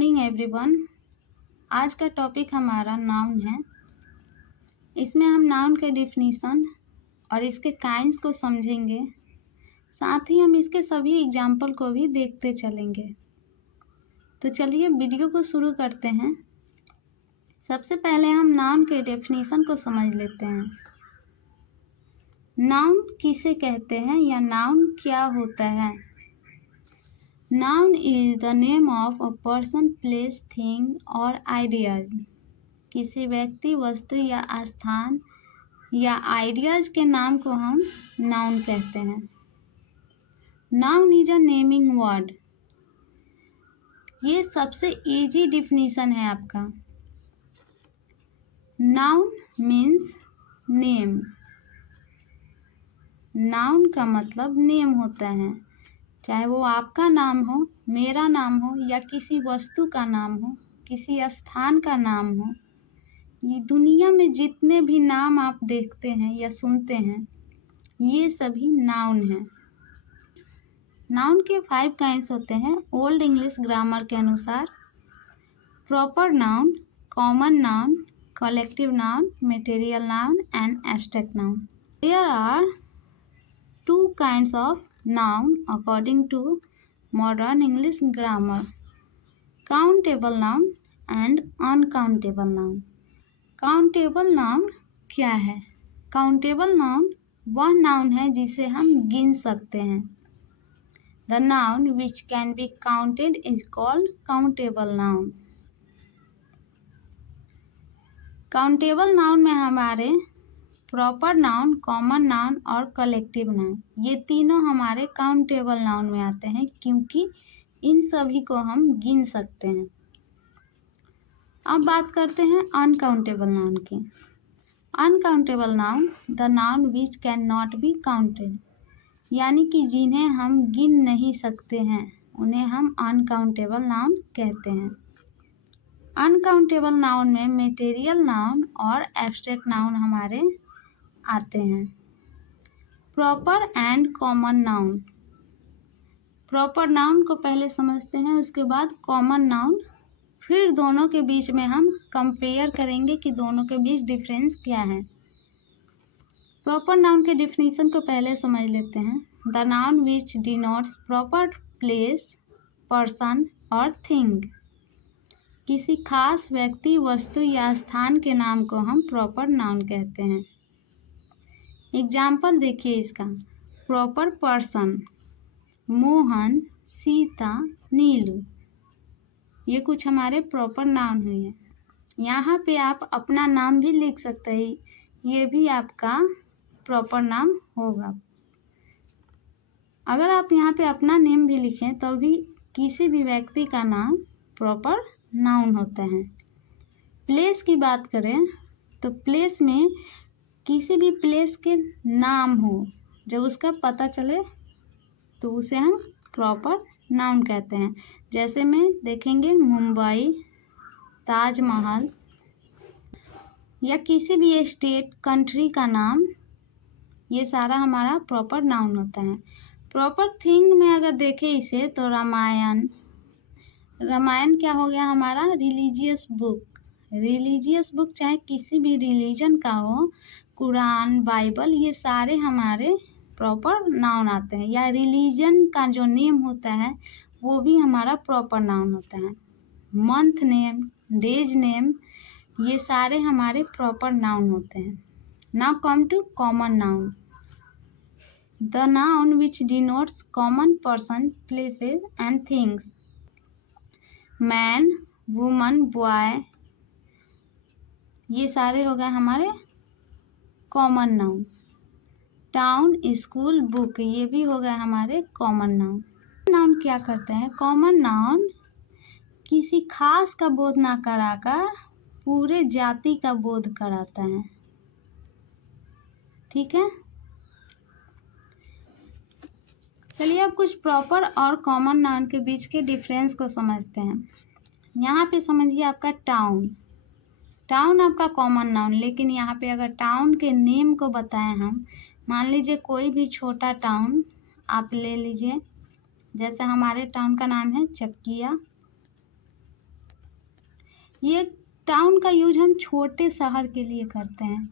Morning everyone. आज का topic हमारा नाउन है। इसमें हम नाउन के डिफिनीसन और इसके काइंड्स को समझेंगे, साथ ही हम इसके सभी एग्जाम्पल को भी देखते चलेंगे। तो चलिए वीडियो को शुरू करते हैं। सबसे पहले हम नाउन के डेफिनीसन को समझ लेते हैं। नाउन किसे कहते हैं या नाउन क्या होता है। Noun is the name of a person, place, thing or ideas। किसी व्यक्ति, वस्तु या स्थान या आइडियाज के नाम को हम नाउन कहते हैं। Noun is a naming word. ये सबसे इजी डिफिनीशन है आपका। Noun means name. नाउन का मतलब नेम होता है, चाहे वो आपका नाम हो, मेरा नाम हो या किसी वस्तु का नाम हो, किसी स्थान का नाम हो। ये दुनिया में जितने भी नाम आप देखते हैं या सुनते हैं, ये सभी नाउन हैं। नाउन के 5 काइंड्स होते हैं ओल्ड इंग्लिश ग्रामर के अनुसार। Proper noun, common noun, collective noun, material noun and abstract noun. There are 2 kinds of noun according to modern English grammar: countable noun and uncountable noun। countable noun क्या है? countable noun वह noun है जिसे हम गिन सकते हैं। The noun which can be counted is called countable noun। countable noun में हमारे प्रॉपर नाउन, कॉमन नाउन और कलेक्टिव नाउन, ये तीनों हमारे काउंटेबल नाउन में आते हैं, क्योंकि इन सभी को हम गिन सकते हैं। अब बात करते हैं अनकाउंटेबल नाउन की। Uncountable noun the noun which can not be counted, यानी कि जिन्हें हम गिन नहीं सकते हैं, उन्हें हम अनकाउंटेबल नाउन कहते हैं। अनकाउंटेबल नाउन में मटेरियल नाउन और एब्स्ट्रैक्ट नाउन हमारे आते हैं। Proper and common noun. Proper noun को पहले समझते हैं, उसके बाद कॉमन नाउन, फिर दोनों के बीच में हम कंपेयर करेंगे कि दोनों के बीच डिफरेंस क्या है। प्रॉपर नाउन के डिफिनीशन को पहले समझ लेते हैं। The noun which denotes proper place, person और थिंग। किसी खास व्यक्ति, वस्तु या स्थान के नाम को हम प्रॉपर नाउन कहते हैं। एग्जाम्पल देखिए इसका। प्रॉपर पर्सन, मोहन, सीता, नीलू, ये कुछ हमारे प्रॉपर नाउन हुए हैं। यहाँ पे आप अपना नाम भी लिख सकते हैं, ये भी आपका प्रॉपर नाम होगा। अगर आप यहाँ पे अपना नेम भी लिखें तो भी किसी भी व्यक्ति का नाम प्रॉपर नाउन होता है। प्लेस की बात करें तो प्लेस में किसी भी प्लेस के नाम हो, जब उसका पता चले तो उसे हम प्रॉपर नाउन कहते हैं। जैसे में देखेंगे मुंबई, ताजमहल या किसी भी स्टेट, कंट्री का नाम, ये सारा हमारा प्रॉपर नाउन होता है। प्रॉपर थिंग में अगर देखें इसे तो रामायण। रामायण क्या हो गया हमारा? Religious book. रिलीजियस बुक चाहे किसी भी रिलीजन का हो, कुरान, बाइबल, ये सारे हमारे प्रॉपर नाउन आते हैं। या रिलीजन का जो नेम होता है वो भी हमारा प्रॉपर नाउन होता है। मंथ नेम, डेज नेम, ये सारे हमारे प्रॉपर नाउन होते हैं। Now come to common noun. The noun which denotes common person, places and things. Man, woman, boy, ये सारे हो गए हमारे common noun. Town, school, book, ये भी हो गए हमारे कॉमन नाउन। नाउन क्या करते हैं? कॉमन नाउन किसी खास का बोध ना कराकर पूरे जाति का बोध कराता है। ठीक है, चलिए अब कुछ प्रॉपर और कॉमन नाउन के बीच के डिफरेंस को समझते हैं। यहाँ पे समझिए आपका टाउन। टाउन आपका कॉमन नाउन, लेकिन यहाँ पे अगर टाउन के नेम को बताएं हम, मान लीजिए कोई भी छोटा टाउन आप ले लीजिए, जैसे हमारे टाउन का नाम है चकिया, ये टाउन का यूज हम छोटे शहर के लिए करते हैं,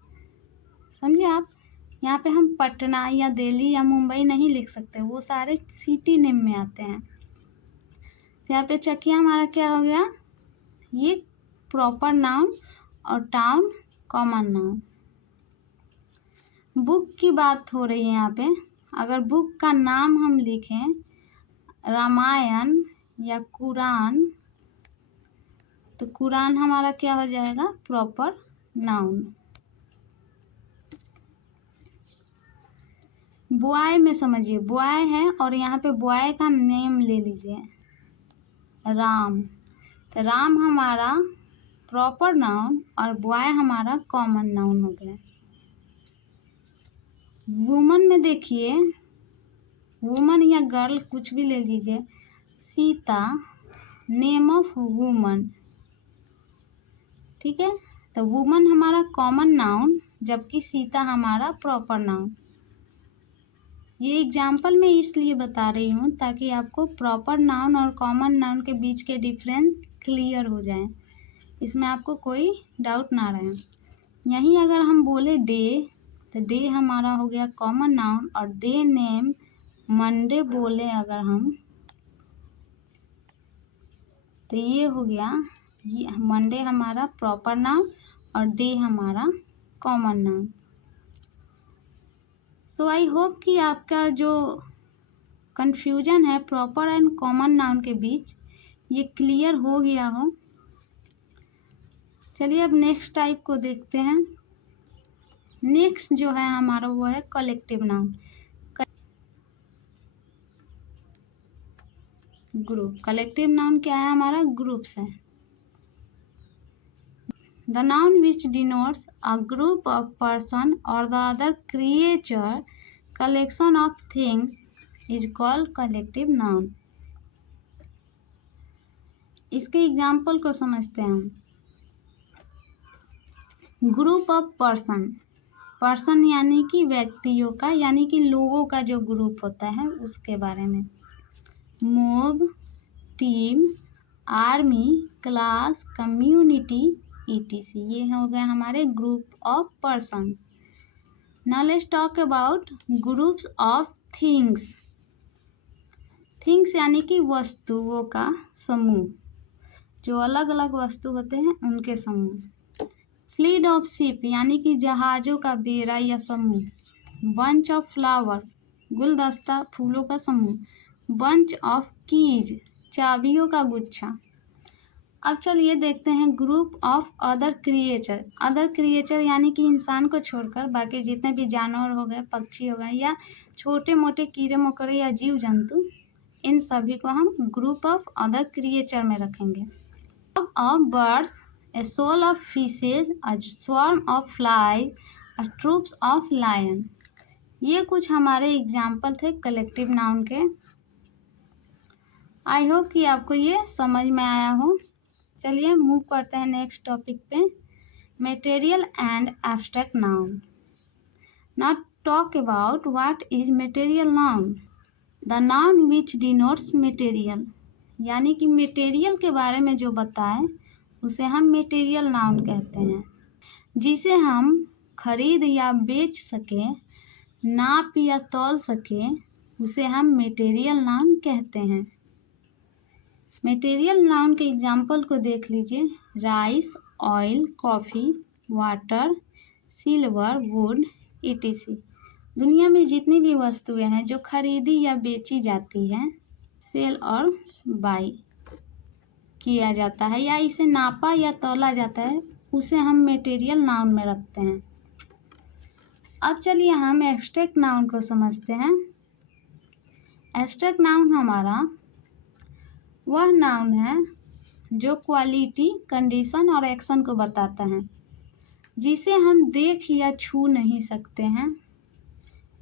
समझे आप। यहाँ पे हम पटना या दिल्ली या मुंबई नहीं लिख सकते, वो सारे सिटी नेम में आते हैं। तो यहाँ पे चकिया हमारा क्या हो गया, ये प्रॉपर नाउन और टाउन कॉमन नाउन। बुक की बात हो रही है यहाँ पे, अगर बुक का नाम हम लिखें रामायण या कुरान, तो कुरान हमारा क्या हो जाएगा, प्रॉपर नाउन। बॉय में समझिए, बॉय है और यहाँ पे बॉय का नेम ले लीजिए राम, तो राम हमारा प्रॉपर नाउन और बॉय हमारा कॉमन नाउन हो गया। वुमन में देखिए, वुमन या गर्ल कुछ भी ले लीजिए, सीता नेम ऑफ वुमन, ठीक है। तो वुमन हमारा कॉमन नाउन जबकि सीता हमारा प्रॉपर नाउन। ये एग्जाम्पल मैं इसलिए बता रही हूँ ताकि आपको प्रॉपर नाउन और कॉमन नाउन के बीच के डिफरेंस क्लियर हो जाए, इसमें आपको कोई डाउट ना रहे। यहीं अगर हम बोले डे, तो डे हमारा हो गया कॉमन नाउन, और डे नेम मंडे बोले अगर हम, तो ये हो गया, ये मंडे हमारा प्रॉपर नाउन और डे हमारा common noun. So I hope कि आपका जो कन्फ्यूजन है प्रॉपर एंड कॉमन नाउन के बीच, ये क्लियर हो गया हो। चलिए अब नेक्स्ट टाइप को देखते हैं। नेक्स्ट जो है हमारा वो है collective noun, group. Collective noun क्या है हमारा, ग्रुप्स है। The noun which denotes a group of person or the other creature, collection of things is called collective noun. इसके एग्जाम्पल को समझते हैं हम। ग्रुप ऑफ पर्सन, पर्सन यानी कि व्यक्तियों का, यानी कि लोगों का जो ग्रुप होता है उसके बारे में। Mob, team, army, class, community, ETC, ये हो गए हमारे group of person. Now let's talk about groups of things. Things यानी कि वस्तुओं का समूह, जो अलग अलग वस्तु होते हैं उनके समूह। फ्लीट ऑफ शिप यानी कि जहाज़ों का बेड़ा या समूह। बंच ऑफ फ्लावर, गुलदस्ता फूलों का समूह। बंच ऑफ कीज, चाबियों का गुच्छा। अब चलिए देखते हैं group of other creature. Other creature यानी कि इंसान को छोड़कर बाकी जितने भी जानवर हो गए, पक्षी हो गए, या छोटे मोटे कीड़े मकोड़े या जीव जंतु, इन सभी को हम ग्रुप ऑफ अदर क्रिएचर में रखेंगे। Of birds, a shoal of fishes, a swarm of flies, a troops of lion. ये कुछ हमारे एग्जाम्पल थे कलेक्टिव नाउन के। आई होप कि आपको ये समझ में आया हो। चलिए मूव करते हैं नेक्स्ट टॉपिक पे, material and abstract noun. Now talk about what is material noun. The noun which denotes material, यानी कि मटेरियल के बारे में जो बताए उसे हम मटेरियल नाउन कहते हैं। जिसे हम खरीद या बेच सकें, नाप या तौल सकें, उसे हम मटेरियल नाउन कहते हैं। मटेरियल नाउन के एग्जाम्पल को देख लीजिए, rice, oil, coffee, water, silver, would, ETC। दुनिया में जितनी भी वस्तुएं हैं जो खरीदी या बेची जाती हैं, सेल और बाई किया जाता है, या इसे नापा या तौला जाता है, उसे हम मटेरियल नाउन में रखते हैं। अब चलिए हम एब्स्ट्रैक्ट नाउन को समझते हैं। एब्स्ट्रैक्ट नाउन हमारा वह नाउन है जो क्वालिटी, कंडीशन और एक्शन को बताता है, जिसे हम देख या छू नहीं सकते हैं।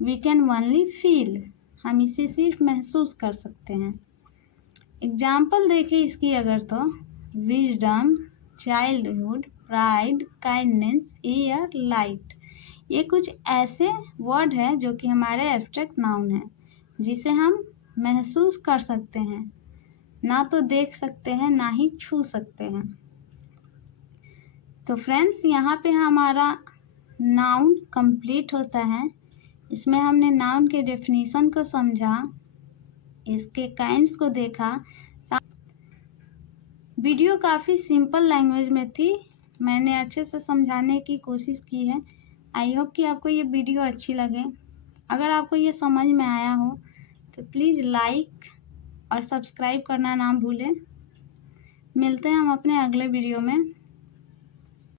वी कैन ओनली फील, हम इसे सिर्फ महसूस कर सकते हैं। एग्जाम्पल देखिए इसकी अगर, तो wisdom, childhood, pride, kindness, air, light. ये कुछ ऐसे वर्ड हैं जो कि हमारे एब्स्ट्रैक्ट नाउन हैं, जिसे हम महसूस कर सकते हैं, ना तो देख सकते हैं ना ही छू सकते हैं। तो फ्रेंड्स यहाँ पे हमारा नाउन कंप्लीट होता है। इसमें हमने नाउन के डेफिनेशन को समझा, इसके काइंड्स को देखा। वीडियो काफ़ी सिंपल लैंग्वेज में थी, मैंने अच्छे से समझाने की कोशिश की है। आई होप कि आपको ये वीडियो अच्छी लगे। अगर आपको ये समझ में आया हो तो प्लीज़ लाइक और सब्सक्राइब करना ना भूलें। मिलते हैं हम अपने अगले वीडियो में।